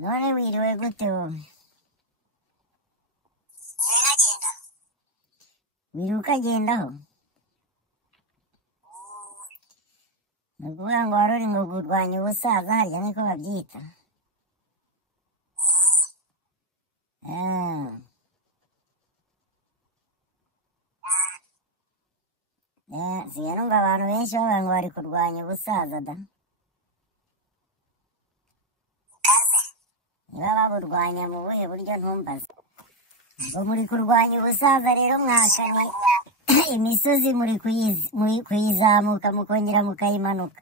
none wiriwe gute wowe? Wiriwe ukagendaho? Ni ukuvuga ngo wari uri ngo kurwanya ubusaza harya niko babyita? Sigaye numva abantu benshi bavuga ngo bari kurwanya ubusaza da. Niba baburwanya mu buhe buryo ntumbaze? Ngo muri kurwanya ubusaza rero mwakane imisozi muri kuyizamuka mukongera mukayimanuka.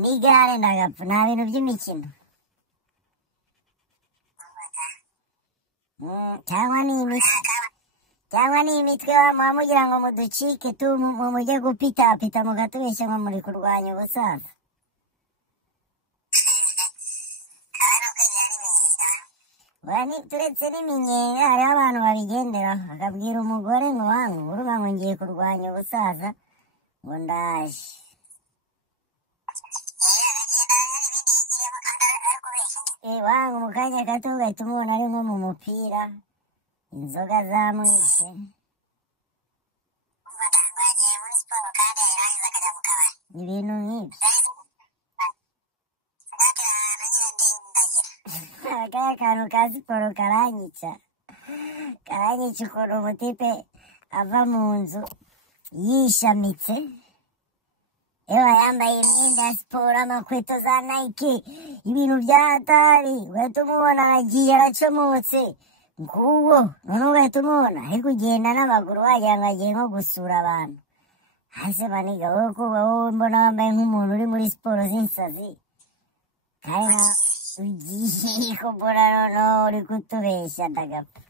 N'igare ndagapfa, nta bintu by'imikino. Cyangwa ni imitwe wamuha mugira ngo muducike mujye gupitapita mugatubeshya ngo muri kurwanya ubusaza. Turetse n'iminyenga hariho abantu babigenderaho akabwira umugore ngo wangu uruba ngo ngiye kurwanya ubusaza ngo ndaje. Wangu mu kanya gato ugahita umubona ari nko mu mupira, inzoga zamwishe. Ibintu nk'ibyo. Akaya kantu ka siporo karanyica ukuntu umutipe ava mu nzu yishamitse, ewa yambaye imyenda ya siporo, amakweto za Nike, ibintu bya hatari, ugahita umubona aragiye aracomotse nguwo, none ugahita umubona ari kugenda n'amaguru wagira ngo agiye nko gusura abantu. Hase maniga wowe kuba wowe mbona wambaye nk'umuntu uri muri siporo z'insazi, kandi ugiye kumbona noneho uri kutubeshya ndagapfa.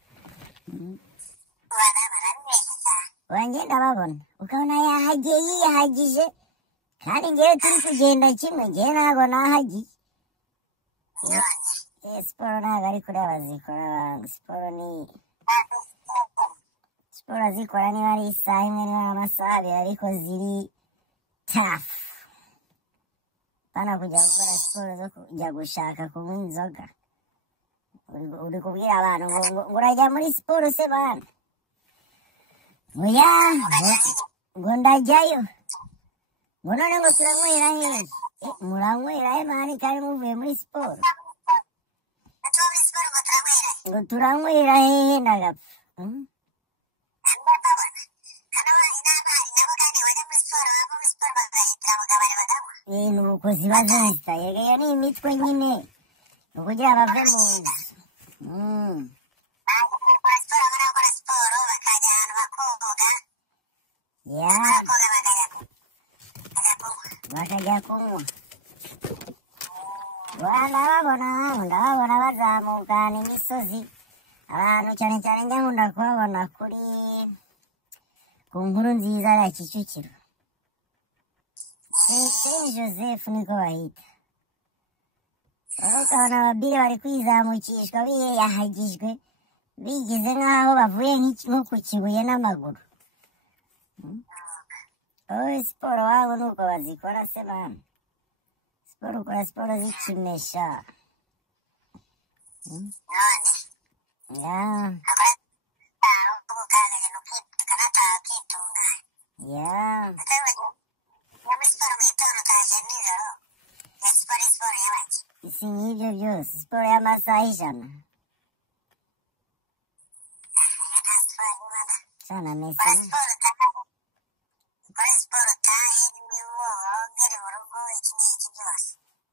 Wangenda babona ukabona yahagiye yiyahagije, kandi ngewe turi kugenda kimwe, ngewe ntabwo nahagiye. Siporo ntabwo ari kuri abazikora abantu, siporo zikora niba ari isaha imwe niba ari amasaha abiri ariko ziri tafu. Bana kujya gukora siporo zo kujya gushaka kunywa inzoga. Uri kubwira abantu ngo urajya muri siporo se bana? Oya, ngo ndajyayo. Ngo none ngo turanywera hehe? Muranywera he mani kandi muvuye muri siporo? Ngo turanywera hehe ndagapfa. Nuko ziba zisa, iyo ni imitwe nyine, ni ukugira bave mu nzu. Bakajya kunywa. Ndababona bazamukana imisozi, abantu cyane cyane njya nkunda kubabona ku nkuru nziza ya Kicukiro. Saint Joseph niko bahita. Ukabona ababiri bari kwizamukishwa biyahagijwe, bigize nk'aho bavuye nko ku kibuye n'amaguru. Wowe siporo wabo nuko bazikora se bana? Siporo ukora siporo zikimesha. Si nk'ibyo byose, siporo y'amasaha 100. Sana mesa.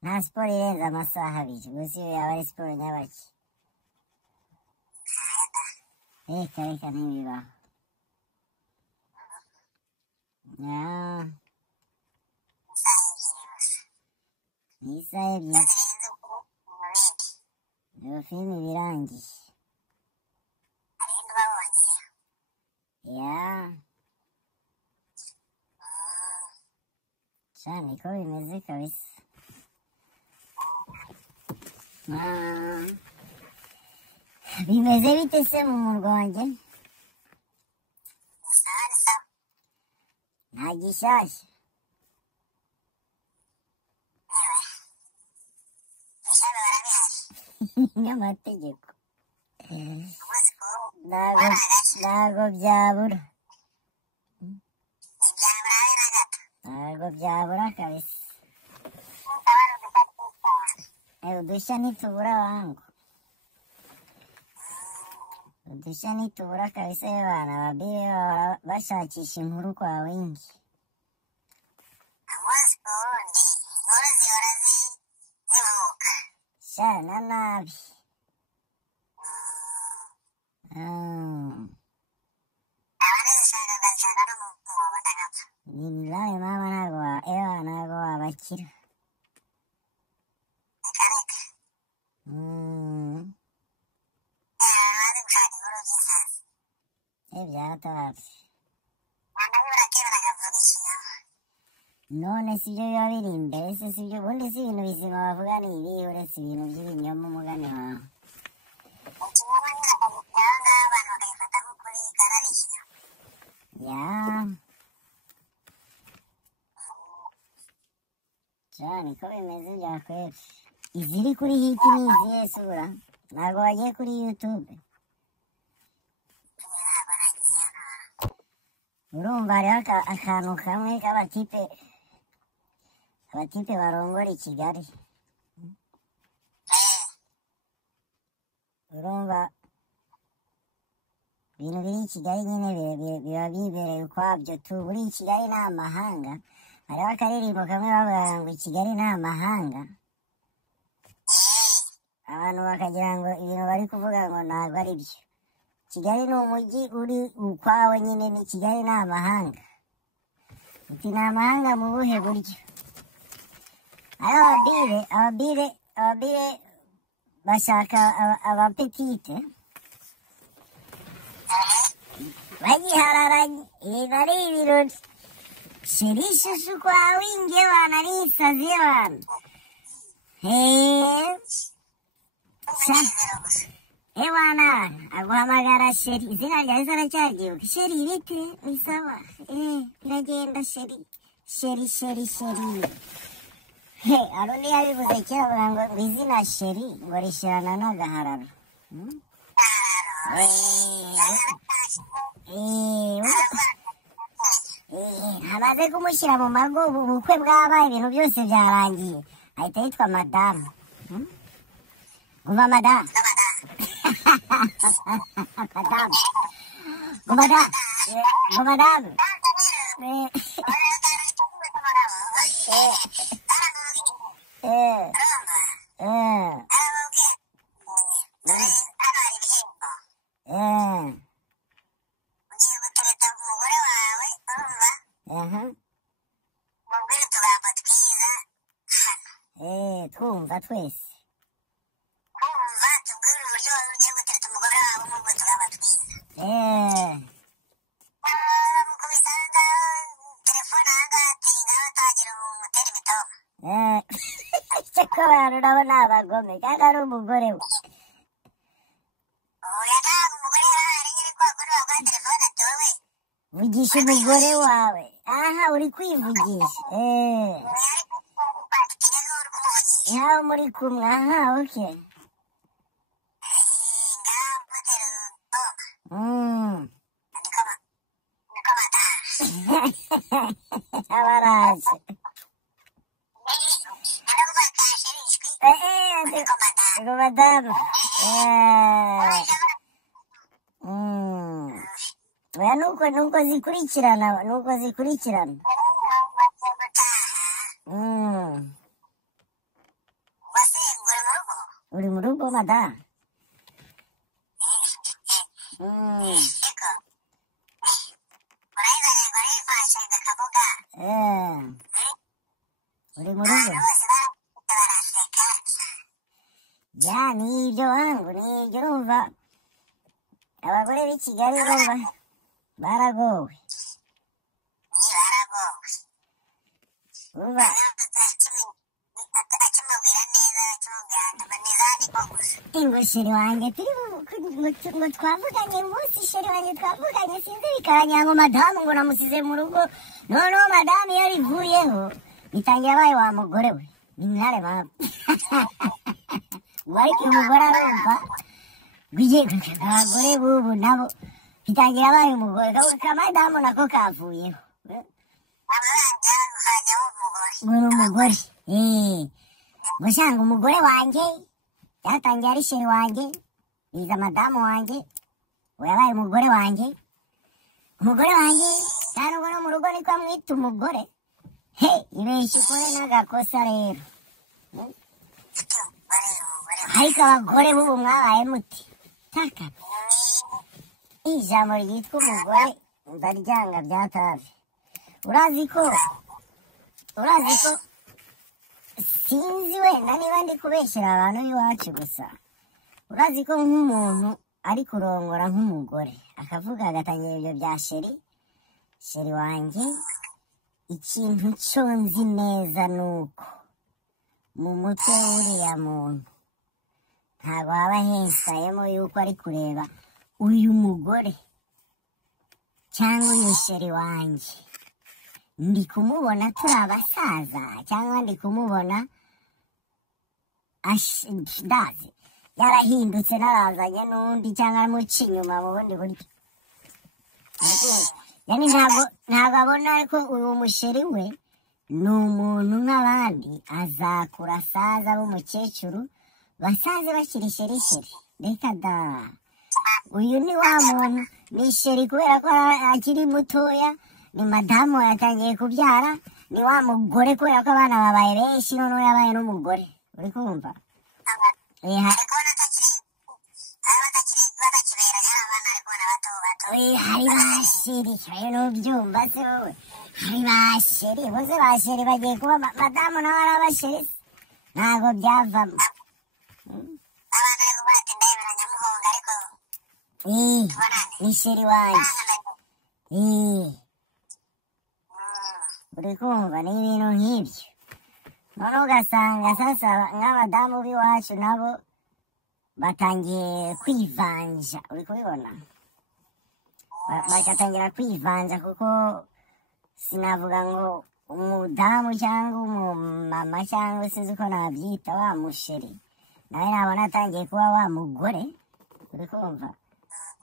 Nta siporo irenze amasaha 2, gusa iyo yaba ari siporo nyabaki. Reka ntibibaho. Ni isaha ebyiri. Iyo filime birangiye. Cyane ko bimeze kabisa. Bimeze bite se mu murwa wanjye? nta gishyashya. n'amategeko umunsi ku wundi ntago wari agace ntago byabura ntibyabura habe na gato ntago byabura kabisa ukaba ari udushya tw'isano udushya ntitubura wangu udushya ntitubura kabisa y'abantu ababire bahora bashakisha inkuru kwa wingi umunsi ku wundi inkuru zihora zivuka shana nabi Mm. abanazishaka agashaka no mu mwobo ndagapfa Billahi mama ntago wabakira reka reka bazi gushaka inkuru by'insazi byaratabye wandabibura kera bakavuga ikinyoma none sibyo biba biri imbere se sibyo ubundi si ibintu bizima bavuga ni ibihe uretse ibintu by'ibinyoma umugani wawe ikinyoma nyine akagishyira aho ngaho abantu bakagifata nk'ukuri kandi ari ikinyoma ya cyane ko bimeze byakwera iziri kuri hiti ni izihe sura ntabwo wagiye kuri YouTube ntabwo nagiye urumva hariho akantu kamwe k'abatipe barongora i Kigali urumva ibintu biri i Kigali nyine biba bibereye ukwabyo tu buri i Kigali ni amahanga hariho akaririmbo kamwe bavuga ngo i Kigali ni amahanga abantu bakagira ngo ibintu bari kuvuga ngo ntabwo ari byo Kigali ni umujyi uri ukwawo nyine ni Kigali ni amahanga uti ni amahanga mu buhe buryo ababire bashaka abapetite bagihararanye ibintu ari ibirori sheri shushu kwa wingi wana ari isazi wana wana aguhamagara sheri izina ryawe zaracyaryibuka sheri bite ni sawa biragenda sheri hari undi yabivuze kera avuga ngo izina sheri ngo rishyirana n'agahararo hamaze kumushyira mu mago ubukwe bwabaye ibintu byose byarangiye ahita yitwa madamu umva madamu madamu ugiye gutereta umugore wawe urumva mubwire utugambo twiza hano twumva twese kumva tubwire uburyo ugiye gutereta umugore wawe umubwire utugambo twiza mukubise aho ngaho telefone aha ngaha ati ngaho atagira umutera imitoma cyakora nabo ni abagome kandi ari umugore we uriya ntabwo umugore yarahari nyine kwa kuri waguha telefone ati wowe vugisha umugore wawe aha uri kwivugisha ntiyari kukwaka ikinyazuru uri kumuvugisha nkaho muri kumwe aha oke ngaho mutera Mm. niko mataha abaraje aravuga ka sherishwi niko mataha ngo madamu oya nuko zikurikirana uri mu rugo madamu uri mu rugo ya nibyo wangu nibyo urumva abagore b'i Kigali urumva baragowe urumva ngo sheri wanjye ngo twavuganye umunsi sheri wanjye twavuganye sinzi bikanya ngo madamu ngo namusize mu rugo noneho madamu iyo rivuyeho bitangira abaye wa mugore we ni mware mama ngo ariko uyu mugore arumva ngo abagore b'ubu nabo bitangira abaye umugore kamadamu nako kavuyeho ngo ni umugore ngo shanga umugore wanjye yatangiye ari sheri wanjye biza madamu wanjye we yabaye umugore wanjye nta nubwo no mu rugo niko amwita umugore ibeshya ukore n'agakosa rero ariko abagore b'ubu mwabaye muti taka ijambo ryitwa umugore ndaryanga byatabi urazi ko sinzi wenda niba ndi kubeshyira abantu b'iwacu gusa urazi ko nk'umuntu ari kurongora nk'umugore akavuga agatangira ibyo bya sheri wanjye ikintu cyo nzi neza ni uko mu mutwe w'uriya muntu ntabwo haba hesayemo yuko ari kureba uyu mugore cyangwa uyu sheri wanjye ndi kumubona turi abasaza cyangwa ndi kumubona ndazi yarahindutse narazanye n'undi cyangwa amuca inyuma mu bundi buryo yani ntabwo abona ko uyu musheri we ni umuntu nk'abandi azakura asaza b'umukecuru basaze bakiri sherisheri reka da uyu ni wa muntu ni sheri kubera ko akiri mutoya ni madamu yatangiye kubyara ni wa mugore kubera ko abana babaye benshi noneho yabaye n'umugore uri kumva hari basheri hari n'ubyumva se wowe hari basheri bose basheri bagiye kuba madamu nawe ari abasheri ntabwo byavamo ni sheri wanjye uri kumva ni ibintu nk'ibyo none ugasanga sasa nk'abadamu b'iwacu nabo batangiye kwivanja uri kubibona bagatangira kwivanja kuko sinavuga ngo umudamu cyangwa umumama cyangwa sinzi uko nabyita wa musheri nawe nabona atangiye kuba wa mugore uri kumva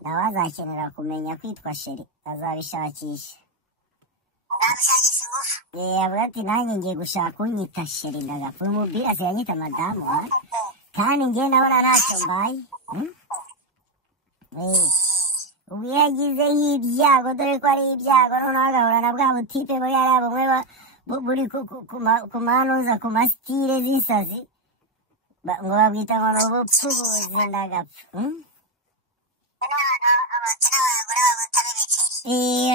nawe azakenera kumenya kwitwa sheri azabishakisha avuga ati nanjye ngiye gushaka unyita sheri ndagapfa umubwira siranyita madamu kandi njye ndabona ntacyo mbaye ubu iyo yagizeho ibyago dore ko ari ibyago noneho agahura na bwa butipe buri ari bumwe buri ku manuza ku masitire z'insazi ngo babwita ngo ni ubupfubuzi ndagapfa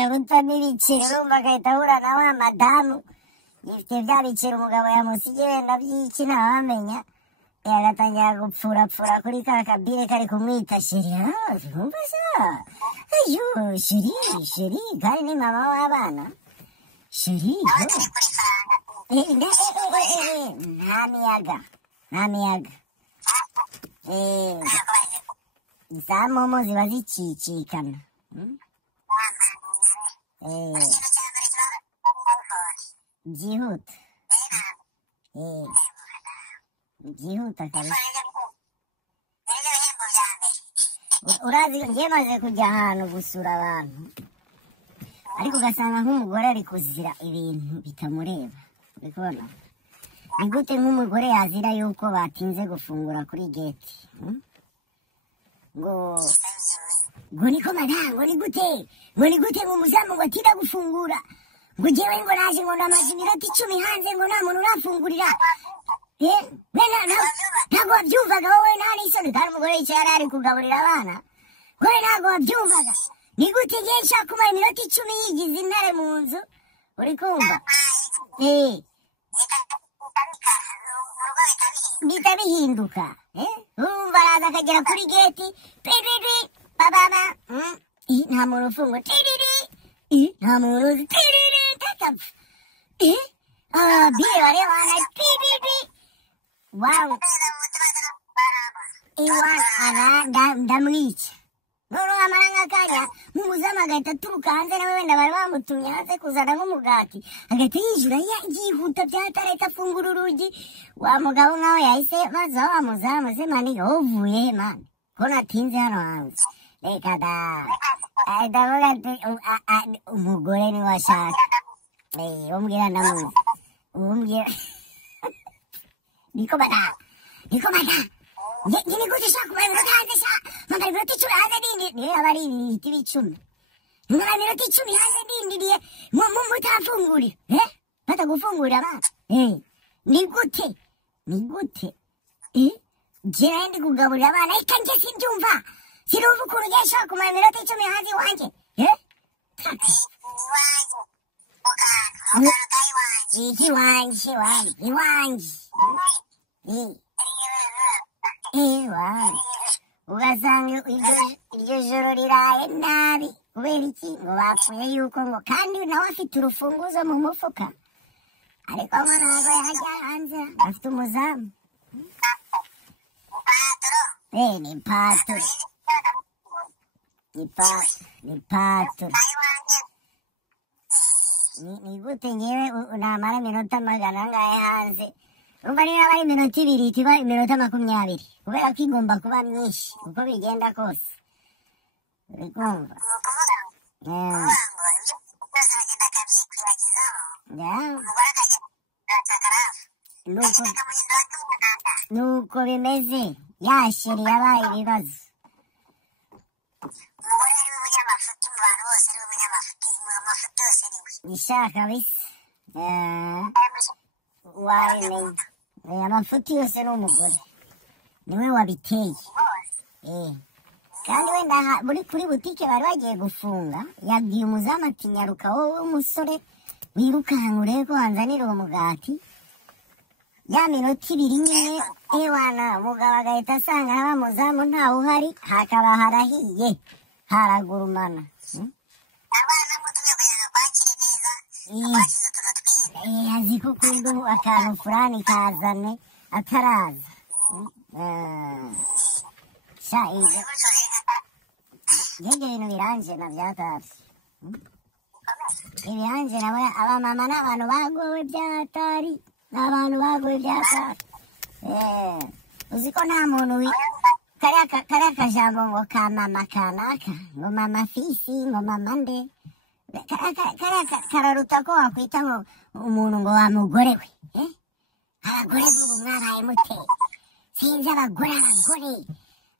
abutamo ibiciro urumva agahita ahura na wa madamu yifite bya biciro umugabo yamusigiye wenda by'iki ntawamenya agatangira gupfurapfura kuri ka kabire kari kumwita sheri urumva se ayo sheri kandi ni mama w'abana sheri nta miyaga za momo ziba zicicikana byihuta kabisa urazi ngiye maze kujya ahantu gusura abantu ariko ugasanga nk'umugore ari kuzira ibintu bitamureba uri kubona ni gute nk'umugore yazira yuko batinze gufungura kuri geti ngo niko madamu ni gute ngo umuzamu ngo atinda gufungura ngo njyewe ngo naje ngo ndamaze iminota 10 hanze ngo nta muntu urafungurira ntabwo wabyumvaga wowe nta n'isoni kandi umugore yicaye ari kugaburira abana wowe ntabwo wabyumvaga ni gute ngiye nshaka kumara iminota 10 yigize intare mu nzu uri kumva bihita bihinduka urumva araza akagera kuri geti piriri bababa nta muntu ufungura tiriri nta muntu uzi tiriri tatapfa ababyeyi barebana piriri wawu iwana ndamwica noneho amara nk'akanya nk'umuzamu agahita aturuka hanze nawe wenda bari bamutumye hanze kuzana nk'umugati agahita yinjira yihuta byatareka afungura urugi wa mugabo nkawe yahise maze wa muzamu se mani uvuye he mani ko natinze hano hanze reka da ndavuga ati umugore niwe ashaka umbwira ndamuzi umbwira niko bada Gini gute shaka kumara iminota hanze sha mama iminota 10 hanze niyo aba ari ibiti bicumi mama iminota 10 hanze ndindiriye mutafungurira batagufungurira ba ni gute jera ndi kugaburira abana eka nje simbyumva sinumva ukuntu ugiye shaka kumara iminota 10 hanze iwanjye iwanjye ugasanga iryo joro riraye nabi kubera iki ngo bapfuye yuko ngo kandi nawe afite urufunguzo mu mufuka ariko ngo ntabwo yajya hanze afite umuzamu ni paturo ni gute ngewe namara iminota magana angahe hanze umva niba ari iminota 2 tiba iminota 20 kubera ko igomba kuba myinshi uko bigenda kose uri kumva nuko bimeze yashiri yabaye ibibazo ishaka bisa wabimenya amafuti yose ni umugore niwe wabiteye kandi wenda kuri butike bari bagiye gufunga yabwiye umuzamu ati nyaruka wowe umusore wirukanka urebe ko wanzanira uwo mugati ya minota 2 nyine ewana umugabo agahita asanga haba muzamu ntawe uhari hakaba harahiye haragurumana azi ko ukunda akantu fulani kazane ataraza sha ibyo bintu biranje na byatashye ibiranje nawe abamama n'abantu bagowe byatari uzi ko nta muntu kariya kajambo ngo ka mama kanaka ngo mama fisi ngo mama nde kararuta ko wakwita ngo umuntu ngo wa mugore we abagore b'ubu mwabaye mute sinzi abagore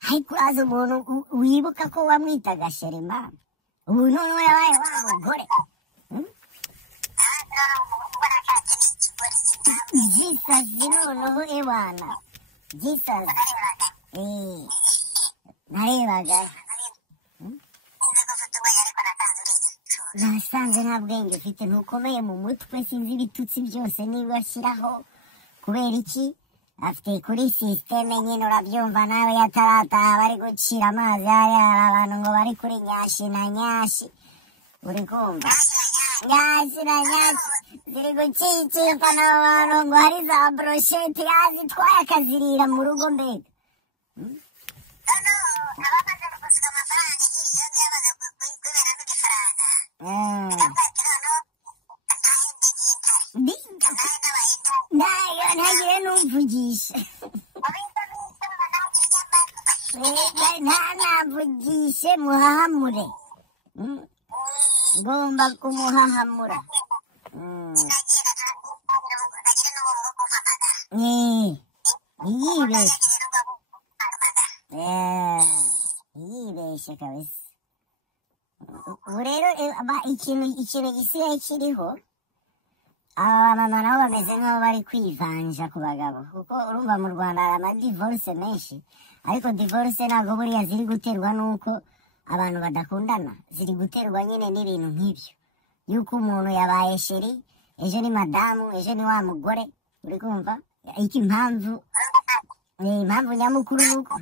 ariko uraza umuntu wibuka ko wamwitaga sherima ubu noneho yabaye wa mugore gisazi noneho ewana gisazi narebaga nasanze nta bwenge ufite ntukomeye mu mutwe sinzi ibitutsi byose niba ashyiraho kubera iki afite kuri sisiteme nyine urabyumva nawe yatarataha bari gucira amazi hariya hari abantu ngo bari kuri nyashi na nyashi uri kumva nyashi na nyashi ziri gucicika n'abantu ngo hari za brosheti yazitwaye akazirira mu rugo mbega ntagire n'umvugisha ntamvugishe muhahamure ngomba kumuhahamura yibeshye kabisa ubu rero ikintu gisigaye kiriho abamama nabo bameze nk'aho bari kwivanja ku bagabo kuko urumva mu Rwanda hari amadivorce menshi ariko divorce ntabwo buriya ziri guterwa n'uko abantu badakundana ziri guterwa nyine n'ibintu nk'ibyo yuko umuntu yabaye sheri ejo ni madamu ejo ni wa mugore uri kumva iki impamvu nyamukuru nuko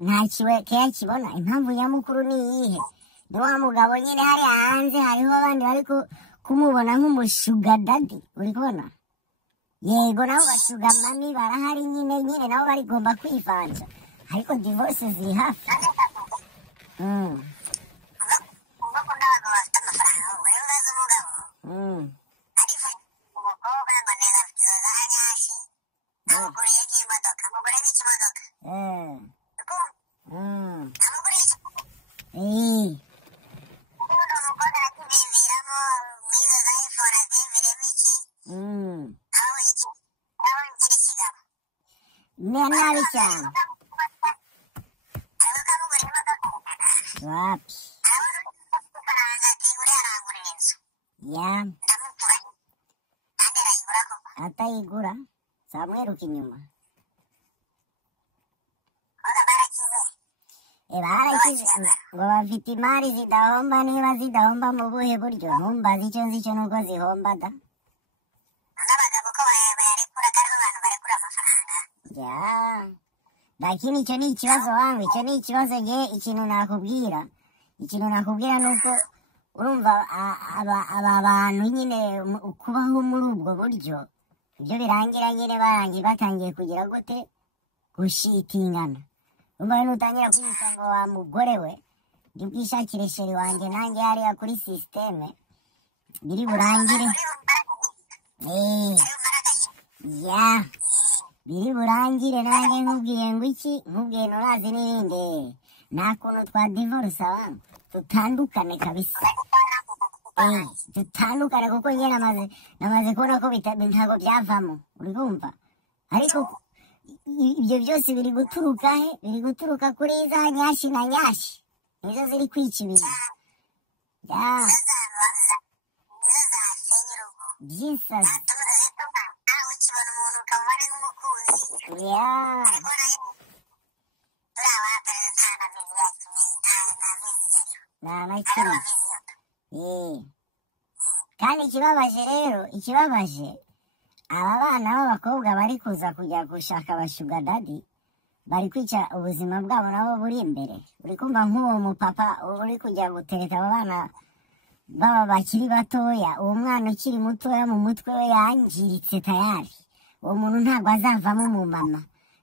ntakiwe keya kibona impamvu nyamukuru ni iyihe ni wa mugabo nyine hariya hanze hariho abandi bari kumubona nk'umushuga dadi uri kubona yego nabo bashuga mami barahari nyine nabo barigomba kwivanja ariko divorce ziri hafi. Bakunda abagabo bafite amafaranga rero ubaza umugabo ariko umukobwa ngo neza afite izo za nyashi amuguriye nk'imodoka amuguriye n'ikimodoka amuguriye ubundi umukobwa arakiviviramo w'izo za iphone aziviremo iki aho ikiri kigabo ni nabi cyane ariko kamuguriye imodoka wapi arabona ifaranga ati uriya arangurira inzu ya ndamukura kandi arayigura koko atayigura zamwiruka inyuma koga barakize barakize ngo bafite imari zidahomba. Niba zidahomba mu buhe buryo? Ntumbaze icyo nzi cyo nuko zihomba da. n'abagabo ko bayarekura kandi abantu barekura amafaranga Ya lakini icyo ni ikibazo wangu, icyo ni ikibazo nge. Ikintu nakubwira nuko urumva aba bantu nyine kubaho muri ubwo buryo ibyo birangira nyine batangiye kugira gute gushitingana. Urumva nutangira kwita ngo wa mugore we ndi bwishakire sheri wanjye nanjye hariya kuri systeme biri burangire ya biri burangire nanjye nkubwiye ngo iki nkubwiye nturazi n'ibindi nta kuntu twa divorce abantu tutandukane kabisa. Tutandukane kuko njye namaze kubona ko ntabwo byavamo uri kumva. Ariko ibyo byose biri guturuka he? Biri guturuka kuri za nyashi na nyashi nizo ziri kwica ibintu ya nizo zasenya urugo by'insazi zituma nawe ukibona umuntu ukaba ari nk'umukunzi ya turiya wapere nta na vizi yakimenye nta na vizi yariho nta na ariho kimwe. vizi yoto Kandi ikibabaje aba bana b'abakobwa bari kuza kujya gushaka abashuga dadi bari kwica ubuzima bwabo nabo buri imbere. Uri kumva nk'uwo mupapa uri kujya gutereta abo bana baba bakiri batoya, uwo mwana ukiri mutoya mu mutwe we yangiritse tayari. Uwo muntu ntabwo azavamo umumama.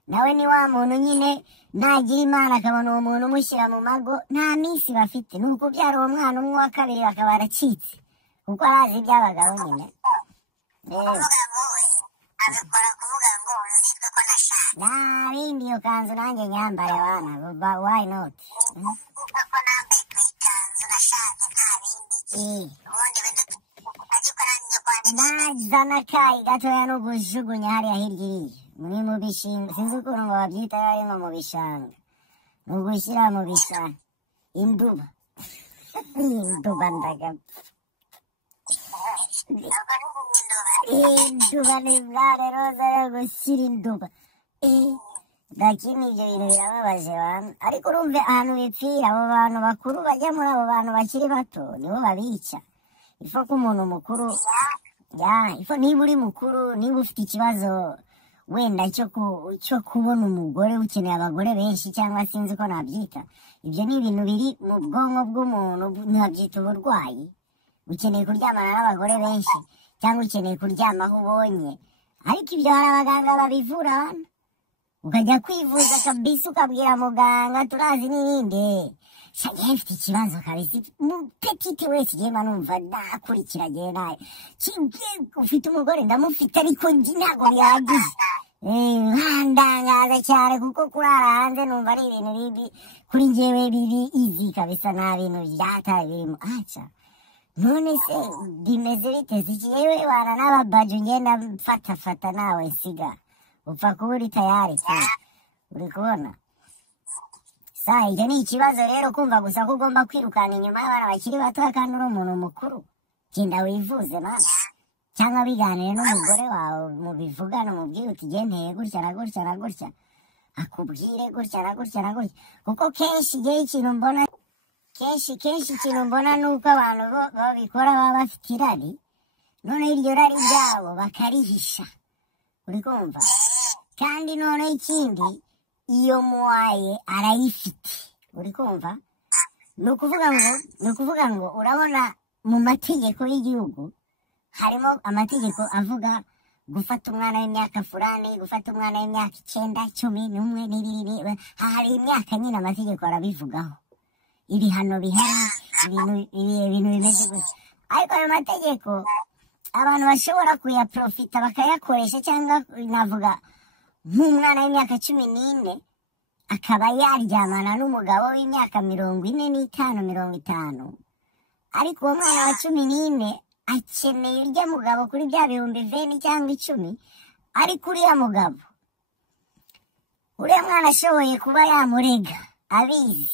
Nawe ni wa muntu nyine nagira Imana akabona uwo muntu umushyira mu mago nta minsi bafite. Ni ukubyara uwo mwana umwe wa kabiri bakaba baracitse kuko arazi iby'abagabo nyine. kuvuga ngo we abikora kuvuga ngo nzitwe ko nashatse Nta bindi iyo kanzu nanjye nyambare bana why not? kuko nambaye ku ikanzu nashatse nta bindi ubundi agikora njye kwandika Nazana akayi gatoya no kujugunya hariya hirya iriya muri mu bishanga. Sinzi ukuntu ngo babyita ari nko mu bishanga. Ni ugushyira mu bishanga induba induba ndagapfa. Induba ni bware roza yo gushyira induba. Lakini ibyo bintu birababaje bantu. Ariko urumve ahantu bipfira abo bantu bakuru bajya muri abo bantu bakiri bato nibo babica. Ifo ko umuntu mukuru ifo niba uri mukuru, niba ufite ikibazo wenda cyo kubona umugore ukeneye abagore benshi cyangwa sinzi ko nabyita, ibyo ni ibintu biri mu bwonko bw'umuntu, ntabyita uburwayi. Ukeneye kuryamana n'abagore benshi cyangwa ukeneye kuryama aho ubonye, ariko ibyo hari abaganga babivura hano ukajya kwivuza kabisa ukabwira muganga turazi n'ibindi. Shagiye mfite ikibazo kabisa petite wese jema numva ndakurikira gihe naye ufite umugore ndamufite ariko ntabwo bihagije. Ndangaza cyane kuko kurara hanze numva ari ibintu bibi kuri njyewe bibi izi kabisa, nta bintu byataye birimo. Acha none se bimeze bite? Zikiyewe bana n'ababaje ngenda mfata nawe siga upfa kuba uri tayari pe. Uri kubona saa ibyo ni ikibazo rero, kumva gusa ko ugomba kwirukana inyuma y'abana bakiri bato kandi uri umuntu mukuru. Genda wivuze mana cyangwa biganire n'umugore wawe mubivugane, umubwire uti gendeye gutya na gutya na gutya, akubwire gutya na gutya na gutya. Kuko kenshi ikintu mbona ni uko abantu babikora baba bafite irari, none iryo rari ryabo bakarihisha. Uri kumva? Kandi none ikindi iyo muwaye arayifite. Uri kumva? Ni ukuvuga ngo urabona mu mategeko y'igihugu harimo amategeko avuga gufata umwana w'imyaka fulani, gufata umwana w'imyaka 9, 10, 11, hari imyaka nyine amategeko arabivugaho, ibihano bihari, ibintu bimeze gutya. Ariko ayo mategeko abantu bashobora kuyaprofita bakayakoresha, cyangwa navuga nk'umwana w'imyaka 14 akaba yaryamana n'umugabo w'imyaka 45, 50, ariko uwo mwana wa 14 akeneye urya mugabo kuri bya bihumbi 20 cyangwa 10, ariko uriya mugabo, uriya mwana ashoboye kuba yamurega abizi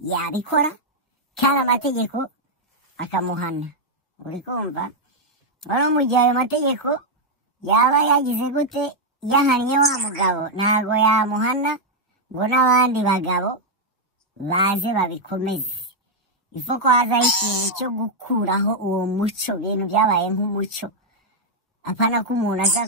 yabikora, kandi amategeko akamuhana. Uri kumva? Wari mu gihe ayo mategeko yaba yagize gute, yahannye wa mugabo, ntago yamuhana ngo n'abandi bagabo baze babikomeze. Ifo ko hazaho ikintu cyo gukuraho uwo muco, ibintu byabaye nk'umuco. Apana ko umuntu aza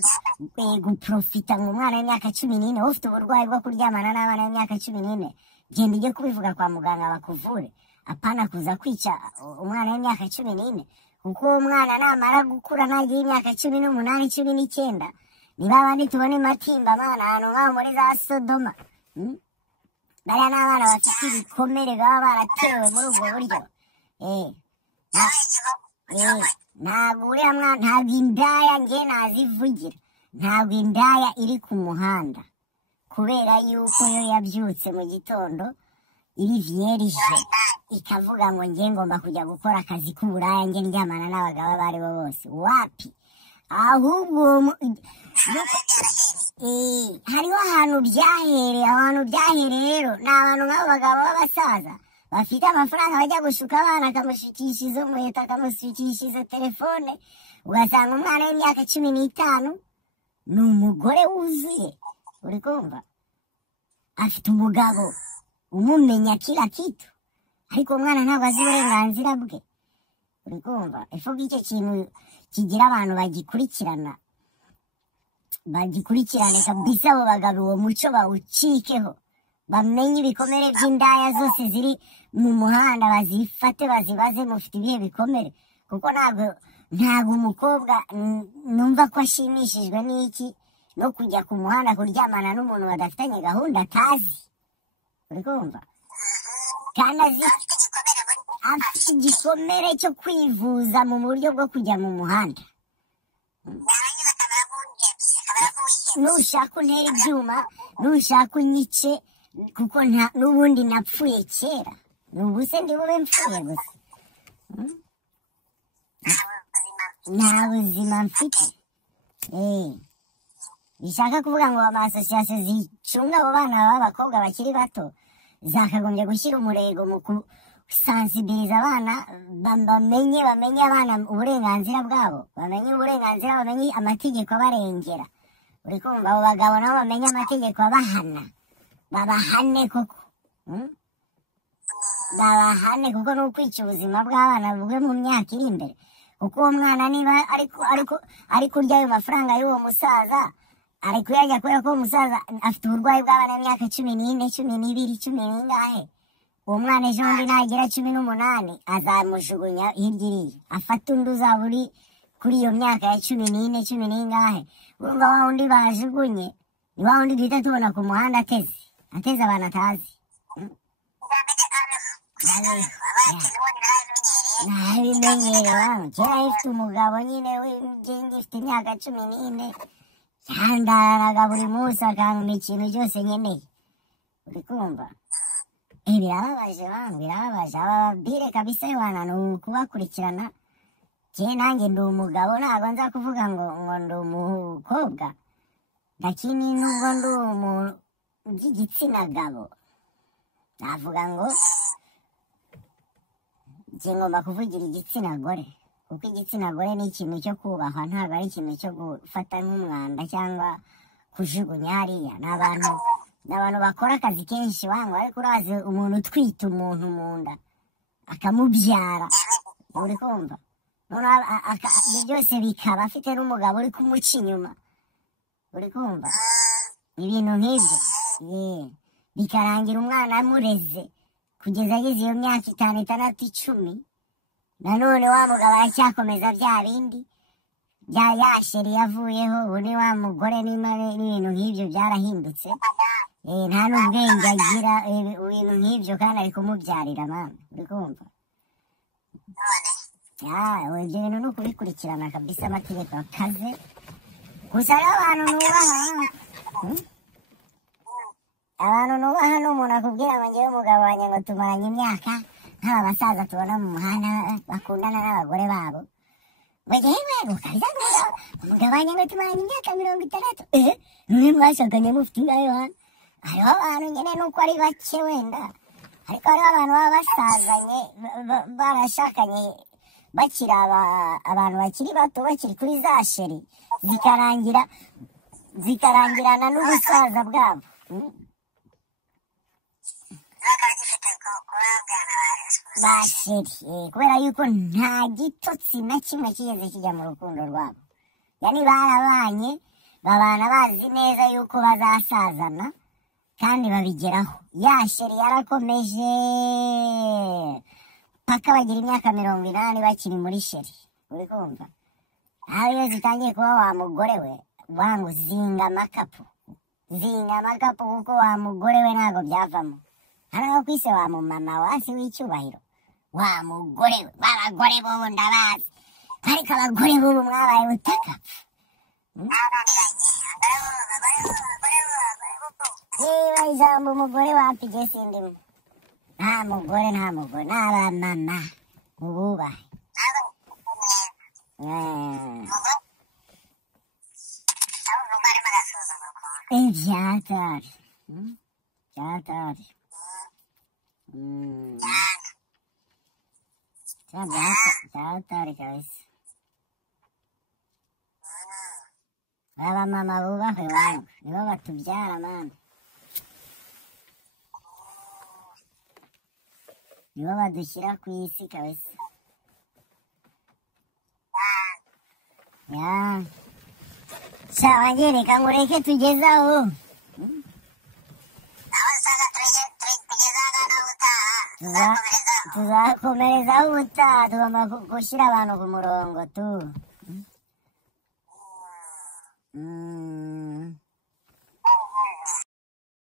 guprofita ngo umwana w'imyaka 14 ufite uburwayi bwo kuryamana n'abana b'imyaka 14 genda ujye kubivuga kwa muganga bakuvure. Apana kuza kwica umwana w'imyaka 14, kuko umwana namara gukura nagiye imyaka 18, 19, ni babandi tubone Matimba mana hano ngaho muri za Sodoma. Bariya n'abana bafite ibikomere baba baratewe muri ubwo buryo. Ntabwo uriya mwana, ntabwo indaya njye nazivugira, ntabwo indaya iri ku muhanda, kubera yuko yo yabyutse mu gitondo iri vierge ikavuga ngo njye ngomba kujya gukora akazi k'uburaya, njye ndyamana n'abagabo bari bo bose. Wapi? Ahubwo hariho ahantu byahereye. Abantu byahereye rero ni abantu nk'abo bagabo b'abasaza bafite amafaranga bajya gushuka abana, akamushukisha izo nkweto, akamushukisha izo telefone, ugasanga umwana w'imyaka 15 ni umugore wuzuye. Uri kumva? Afite umugabo umumenya kila kitu, ariko umwana ntabwo azi uburenganzira bwe. Uri kumva? Ifo icyo kintu kigira abantu bagikurikirane kabisa, abo bagabo uwo muco bawucikeho, bamenye ibikomere by'indaya zose ziri mu muhanda, bazifate bazibaze mufite ibihe bikomere. Kuko ntabwo umukobwa numva ko ashimishijwe n'iki no kujya ku muhanda kuryamana n'umuntu badafitanye gahunda atazi. Uri kumva? Kandi afite igikomere cyo kwivuza mu buryo bwo kujya mu muhanda. Nushaka untera ibyuma, nushaka unyice, kuko n'ubundi napfuye kera. N'ubu se ndi bube mpfuye gusa. Nta buzima mfite. Bishaka kuvuga ngo amasosiyasiyo zicunga abo bana b'abakobwa bakiri bato zakagombye gushyira umurego mu kusansibiliza abana, bamenye abana uburenganzira bwabo, bamenye amategeko abarengera. Uri kumva? Abo bagabo nabo bamenye amategeko abahana, babahane koko. Babahane, kuko ni ukwica ubuzima bw'abana bwe mu myaka iri imbere. Kuko uwo mwana niba ari kurya ayo mafaranga y'uwo musaza, ari kuyarya kubera ko uwo musaza afite uburwayi bw'abana b'imyaka 14, 12, 10 n'ingahe. Uwo mwana ejo bundi nagera 18 azamujugunya hirya iriya, afata undi uzaba uri kuri iyo myaka ya 14, 10 n'ingahe. Urumva wa wundi bajugunye ni wa wundi duhita tubona ku muhanda ateze abantu atazi. Nabimenyereye. Kera ifite umugabo nyine ngifite imyaka 14 yandaraga buri munsi akampa ikintu cyose nkeneye. Uri kumva? Birababaje bantu, birababaje. Ababire kabisa y'abana ni ukubakurikirana. Kera nanjye ndi umugabo, ntabwo nza kuvuga ngo ndi umukobwa, lakini nubwo ndi umuntu by'igitsina gabo navuga ngo njye ngomba kuvugira igitsina gore, kuko igitsina gore ni ikintu cyo kubahwa, ntabwo ari ikintu cyo gufata nk'umwanda cyangwa kujugunya hariya. Ni abantu bakora akazi kenshi wangu, ariko urazi umuntu utwita umuntu mu nda akamubyara. Uri kumva? Ibyo byose bikaba afite n'umugabo uri kumuca inyuma. Uri kumva? Ibintu nk'ibyo bikarangira umwana amureze kugeza ageze iyo myaka 5, 6, 10, nanone wa mugabo aracyakomeza bya bindi. bya yasheri yavuyeho ubu ni wa mugore n'ibintu nk'ibyo byarahindutse nta n'ubwenge agira ibintu nk'ibyo kandi ari kumubyarira mama uri kumva ibyo bintu ni ukubikurikirana kabisa amategeko akaze gusa rero abantu nubaha n'umuntu akubwira ngo ngewe umugabo wanjye ngo tumaranye imyaka nk'aba basaza tubona mu muhanda bakundana n'abagore babo ngo ngewe ukabya umugabo wanjye ngo tumaranye imyaka 60 n'umwe mwashakanye mufite ingahe hano hariho abantu nyine nuko ari bake wenda ariko hariho abantu baba basazanye barashakanye bakiri abantu bakiri bato bakiri kuri za sheri zikarangirana n'ubusaza bwabo basheri kubera yuko nta gitotsi na kimwe kigeze kijya mu rukundo rwabo yani barabanye babana bazi neza yuko bazasazana kandi babigeraho yasheri yarakomeje paka bagira imyaka 80 bakiri muri sheri uri kumva aho iyo zitangiye kuba wa mugore we wangu zinga amakapu kuko wa mugore we ntago byavamo hano kwise wa mumama wasi w'icyubahiro wa mugore we babagore bo ndabazi ariko abagore bo mwabaye butaka niba ijambo umugore wampige sindimo nta mugore n'abamama mububahe ibyatari byatari kabisa abamama bubahwe wangu nibo batubyara mama nibo badushyira ku isi kabisa wangereka ngo ureke tugezaho tuzakomerezaho ubutaha tugomba gushyira abantu ku murongo tu